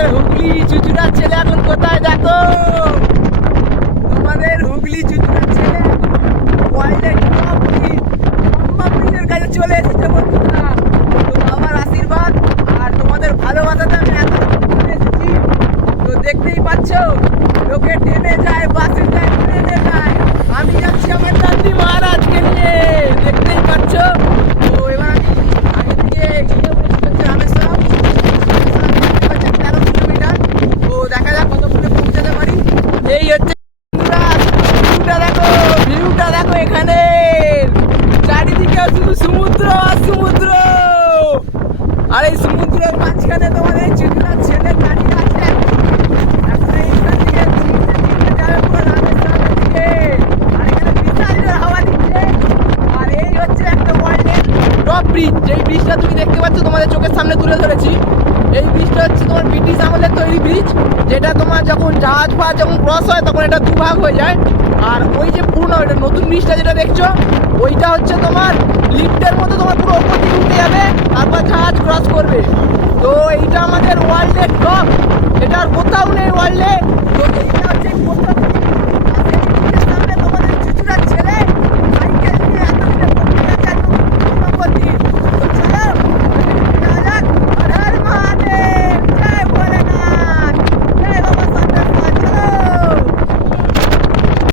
তোমাদের হুগলি চুচুড়ার ছেলে এখন কোথায় দেখো, তোমাদের হুগলি চুচুড়ার ছেলে ওয়ার্ল্ডের টপ ব্রিজের কাছে চলে এসেছে বন্ধুরা। তো আমার আশীর্বাদ আর তোমাদের ভালোবাসাতে আমি এত চলে এসেছি। তো দেখতেই পাচ্ছ, লোকে ট্রেনে যায়, বাসে যায়, ট্রেনে যায়, আমি যাচ্ছি আমার দাদি মহারাজকে নিয়ে, দেখতেই পাচ্ছ। তো এবার আমি আগে থেকে এগিয়ে হচ্ছে রামেশ্বরম, 13 কিলোমিটার। তো দেখা যাক কতক্ষণে পৌঁছাতে পারি। এই হচ্ছে ভিউটা দেখো, ভিউটা দেখো, এখানে চারিদিকে শুধু সমুদ্র আর সমুদ্র। আর এই সমুদ্রের মাঝখানে তোমাদের এই চুচুড়ার ছেলে দাঁড়িয়ে আছে। এখন এইখান থেকে যাবে পুরো রামেশ্বরমের দিকে। আর এখানে বিশাল জোর হাওয়া দিচ্ছে। আর এই হচ্ছে একটা ওয়ার্ল্ডের টপ ব্রিজ, যেই ব্রিজটা তুমি দেখতে পাচ্ছ তোমাদের চোখের সামনে তুলে ধরেছি। এই ব্রিজটা হচ্ছে তোমার ব্রিটিশ আমলের তৈরি ব্রিজ, যেটা তোমার যখন জাহাজ ফাজ যখন ক্রস হয় তখন এটা দুভাগ হয়ে যায়। আর ওই যে পুরনো এটা নতুন ব্রিজটা যেটা দেখছো, ওইটা হচ্ছে তোমার লিফটের মতো তোমার পুরো ওপর দিকে উঠে যাবে, তারপর জাহাজ ক্রস করবে। তো এইটা আমাদের ওয়ার্ল্ডের টপ, এটা আর কোথাও নেই ওয়ার্ল্ডে। তো